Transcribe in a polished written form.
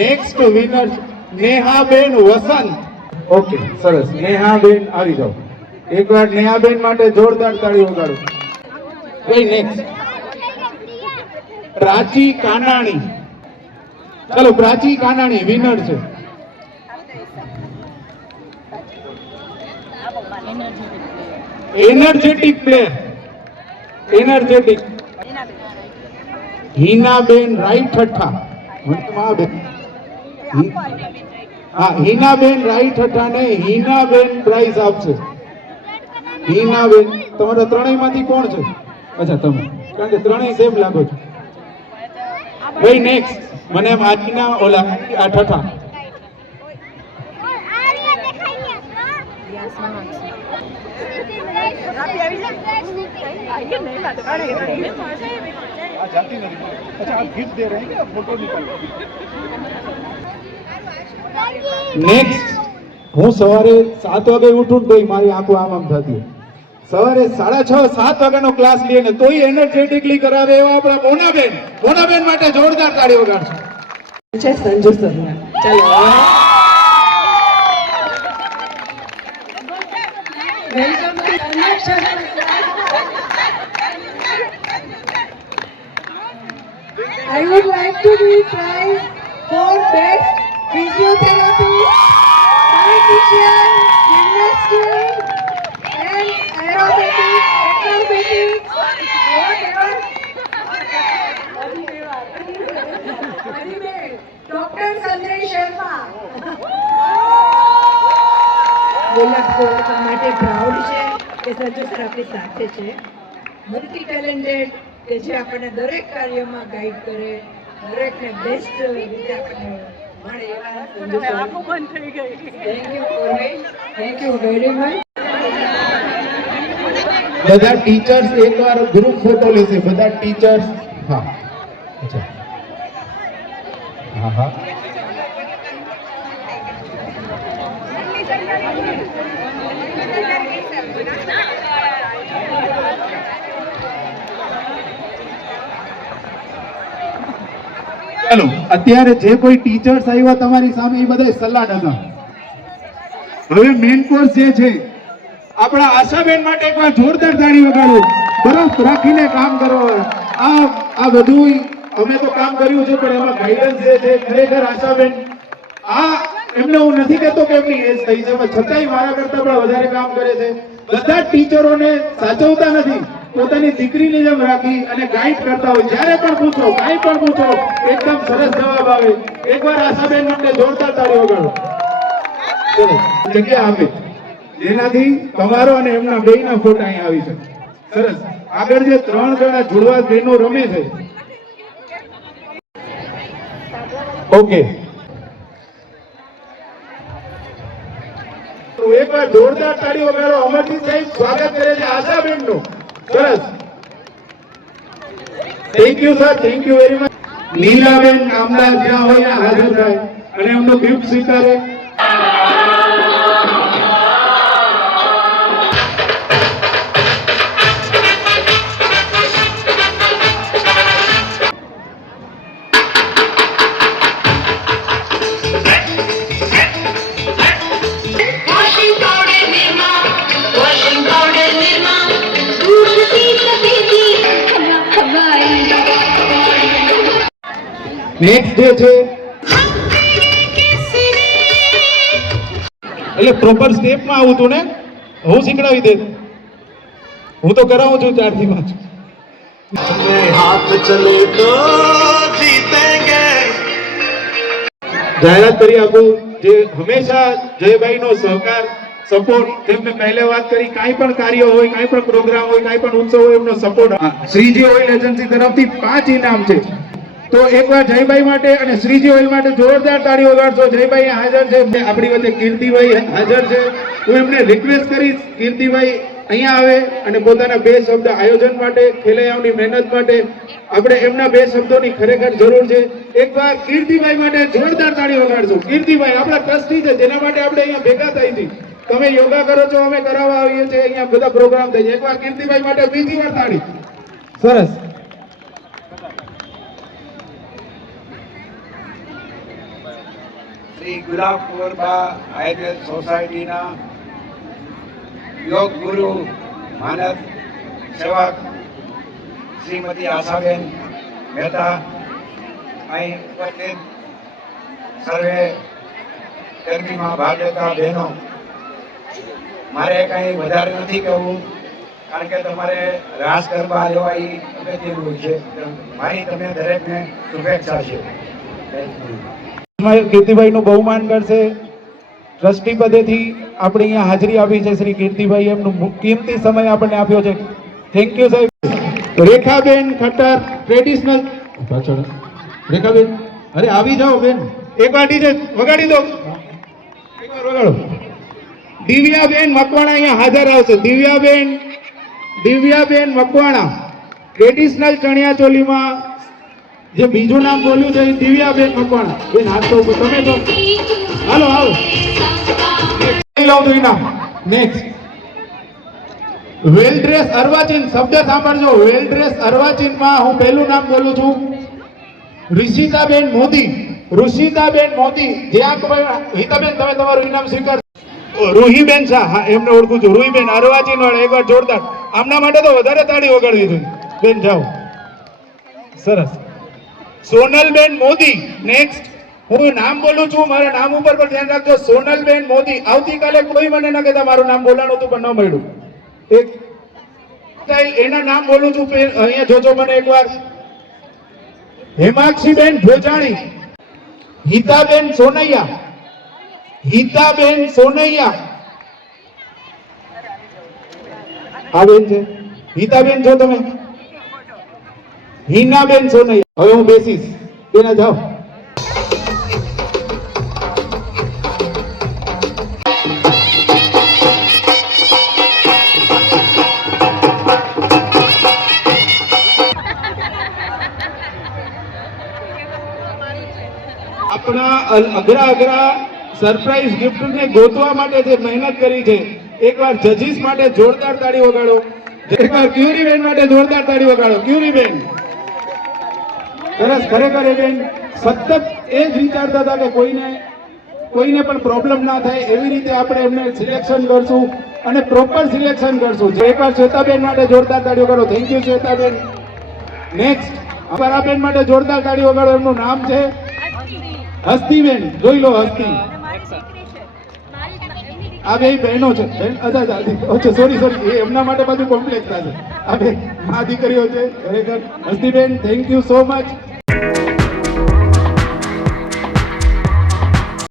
Next winner નેહાબેન વસંત. Okay, સરસ. નેહાબેન આવી જાઓ. એકવાર નેહાબેન માટે જોરદાર તાળી વગાડો. કોઈ નેક્સ્ટ પ્રાચી કાનાણી. ચલો, પ્રાચી કાનાણી વિનર છે. Energetic player, energetic. Hinaben right ઠઠ્ઠા. હા, હિનાબેન રાઈટ ઠઠ્ઠા ને હિનાબેન પ્રાઇઝ આપશે. હિનાબેન, તમારા ત્રણેયમાંથી કોણ છે? અચ્છા, તમે, કારણ કે ત્રણેય સેમ લાગો છો. ભાઈ નેક્સ્ટ મને આજના ઓલા આ ઠઠ્ઠા. નેક્સ્ટ હું સવારે 7 વાગે ઉઠું તો મારી આંખો આમ આમ થતી. સવારે 6:30 7 વાગ્યાનો ક્લાસ લઈએ ને તોય એનર્જેટિકલી કરાવે એવા આપણા મોનાબેન. મોનાબેન માટે જોરદાર તાળી વગાડશો. સંજુ સરના. ચાલો, welcome to I would like to give prize for best physiotherapy, dietitian, gymnastics, and aerobatics, acrobatics, whatever. Dr. Sanjay Sharma. ગુલાબ ગોળકા માટે પ્રાઉડ છે કે સંજુ સર આપણી સાથે છે. મલ્ટી ટેલેન્ટેડ કે જે આપણને દરેક કાર્યમાં ગાઈડ કરે, દરેકને બેસ્ટ રીતે આપણને મળે એવા સંજુ સર. આંખો બંધ થઈ ગઈ. Thank you very much. બધા ટીચર્સ એકવાર ગ્રુપ ફોટો લેશે. બધા ટીચર્સ. હા, અચ્છા, હા હા. ચાલો, અત્યારે જે કોઈ ટીચર્સ આવ્યા તમારી સામે એ બધા સલાહ હતા. હવે મેઇન કોર્સ જે છે આપણા આશાબેન માટે એકવાર જોરદાર તાળી વગાડો. બરફ રાખીને કામ કરો. આ બધું અમે તો કામ કર્યું છે પણ એમાં ગાઈડન્સ જે છે ખરેખર આશાબેન, આ એમને હું નથી કહેતો કે એમની એજ થઈ છે, છતાંય મારા કરતા પણ વધારે કામ કરે છે. બધા ટીચરોને સાચવતા નથી, પોતાની દીકરીની જેમ રાખી અને ગાઈડ કરતા હોય. જ્યારે પણ પૂછો, કાંઈ પણ પૂછો, એકદમ સરસ જવાબ આવે. એકવાર આશાબેન માટે જોરદાર તાળી વગાડો. ચલો, જગ્યા આપે જેનાથી તમારો અને એમના બેયના ફોટા અહીં આવી શકે. સરસ. આગળ જે 3 જણા જોડવા બહેનો રમે છે. ઓકે, એકવાર જોરદાર તાળી વગાડો. અમરજીત સાહેબ સ્વાગત કરે છે આશાબેન નું. સરસ. Thank you sir, thank you very much. Nilaben નામદાર જ્યાં હોય હાજર થાય અને એમનો ગિફ્ટ સ્વીકારે. નેક્સ્ટ જે છે એટલે પ્રોપર સ્ટેપમાં આવું તું ને, હું શીખડાવી દે. હું તો કરાવું છું 4 થી 5. હાથ ચલે તો જીતેંગે. જાહેરાત કરી આપું જે હંમેશા જયભાઈનો સહકાર, સપોર્ટ, જેમ મેં પહેલે વાત કરી, કાંઈ પણ કાર્ય હોય, કાંઈ પણ પ્રોગ્રામ હોય, કાંઈ પણ ઉત્સવ હોય, એમનો સપોર્ટ. શ્રીજી ઓઇલ એજન્સી તરફથી 5 ઇનામ છે. તો એકવાર જયભાઈ માટે અને શ્રીજી ઓઇલ માટે જોરદાર તાળી વગાડશો. જયભાઈ હાજર છે, આપણી વચ્ચે કીર્તિભાઈ હાજર છે. હું એમને રિક્વેસ્ટ કરીશ કીર્તિભાઈ અહીંયા આવે અને પોતાના 2 શબ્દ આયોજન માટે, ખેલૈયાઓની મહેનત માટે, આપણે એમના 2 શબ્દોની ખરેખર જરૂર છે. એકવાર કીર્તિભાઈ માટે જોરદાર તાળી વગાડશો. કીર્તિભાઈ આપણા ટ્રસ્ટી છે, જેના માટે આપણે અહીંયા ભેગા થઈ છીએ. તમે યોગા કરો છો, અમે કરાવવા આવીએ છીએ, અહીંયા બધા પ્રોગ્રામ થાય છે. એકવાર કીર્તિભાઈ માટે બીજી વાર તાળી. સરસ. શ્રી ગુલાબપુરબા આયુર્વેદ સોસાયટીના યોગ ગુરુ માનદ સેવક શ્રીમતી આશાબેન મહેતા, અહીં ઉપસ્થિત સર્વે ગરમીમાં ભાગ લેતા બહેનો, મારે કંઈ વધારે નથી કહેવું, કારણ કે તમારે રાસ ગરબા લેવા એ અગત્યનું હોય છે. મારી તમે દરેકને શુભેચ્છા છે. કીર્તિભાઈ નું બહુમાન કરશે. ટ્રસ્ટી પદેથી આપણે અહીંયા હાજરી આપી છે શ્રી કીર્તિભાઈ, એમનું કિંમતી સમય આપણને આપ્યો છે. થેન્ક યુ સાહેબ. રેખાબેન ખટ્ટર ટ્રેડિશનલ પાછળ. રેખાબેન અરે આવી જાઓ બેન, એકવાર ડીજે વગાડી દો, એકવાર વગાડો. દિવ્યાબેન મકવાણા અહીંયા હાજર આવશે. દિવ્યાબેન મકવાણા ટ્રેડિશનલ ચણિયા ચોલીમાં જે બીજું નામ બોલ્યું છે એ દિવ્યાબેન મકવાણા. બેન હાથ તો ઉપર તમે તો હાલો આવો લઉં છું ઇનામ. નેક્સ્ટ વેલ ડ્રેસ અર્વાચીન, શબ્દ સાંભળજો. વેલ ડ્રેસ અર્વાચીન માં હું પહેલું નામ બોલું છું ઋષિતાબેન મોદી. ઋષિતાબેન મોદી. જે આ હિતાબેન તમે તમારું ઇનામ સ્વીકાર. રૂહીબેન શાહ, હા એમને ઓળખું છું. રૂહીબેન અર્વાચીન વાળા, એકવાર જોરદાર. આમના માટે તો વધારે તાળી વગાડવી જોઈએ. બેન જાઓ, સરસ. સોનલબેન મોદી. નેક્સ્ટ હું નામ બોલું છું, મારા નામ ઉપર પણ ધ્યાન રાખજો. સોનલબેન મોદી. આવતીકાલે કોઈ મને ન કહેતા મારું નામ બોલાણું હતું પણ ન મળ્યું. એક એના નામ બોલું છું, અહીંયા જોજો મને એકવાર. હેમાક્ષીબેન ભોજાણી. હિતાબેન સોનૈયા. હિતાબેન સોનૈયા આ બેન છે. હિતાબેન છો તમે? હિનાબેન સોનૈયા. હવે હું બેસીશ. બેના જાઓ. આપણા અઘરા સરપ્રાઈઝ ગિફ્ટ ને ગોતવા માટે જે મહેનત કરી છે, એકવાર જજીસ માટે જોરદાર તાળી વગાડો. એકવાર ક્યુરીબેન માટે જોરદાર તાળી વગાડો. ક્યુરીબેન સરસ. ખરેખર એ બેન સતત એ જ વિચારતા હતા કે કોઈને પણ પ્રોબ્લેમ ના થાય એવી રીતે આપણે એમને સિલેક્શન કરશું અને પ્રોપર સિલેક્શન કરશું. એકવાર શ્વેતાબેન માટે જોરદાર તાળી વગાડો. Thank you Shwetaben. નેક્સ્ટ અપરાબેન માટે જોરદાર તાળી વગાડો. એમનું નામ છે હસ્તીબેન. જોઈ લો હસ્તી. આ બે બહેનો છે. અચ્છા સોરી એ એમના માટે બધું કોમ્પ્લેક્સ છે. આ બે મા દીકરીઓ છે. ખરેખર હસ્તીબેન થેન્ક યુ સો મચ.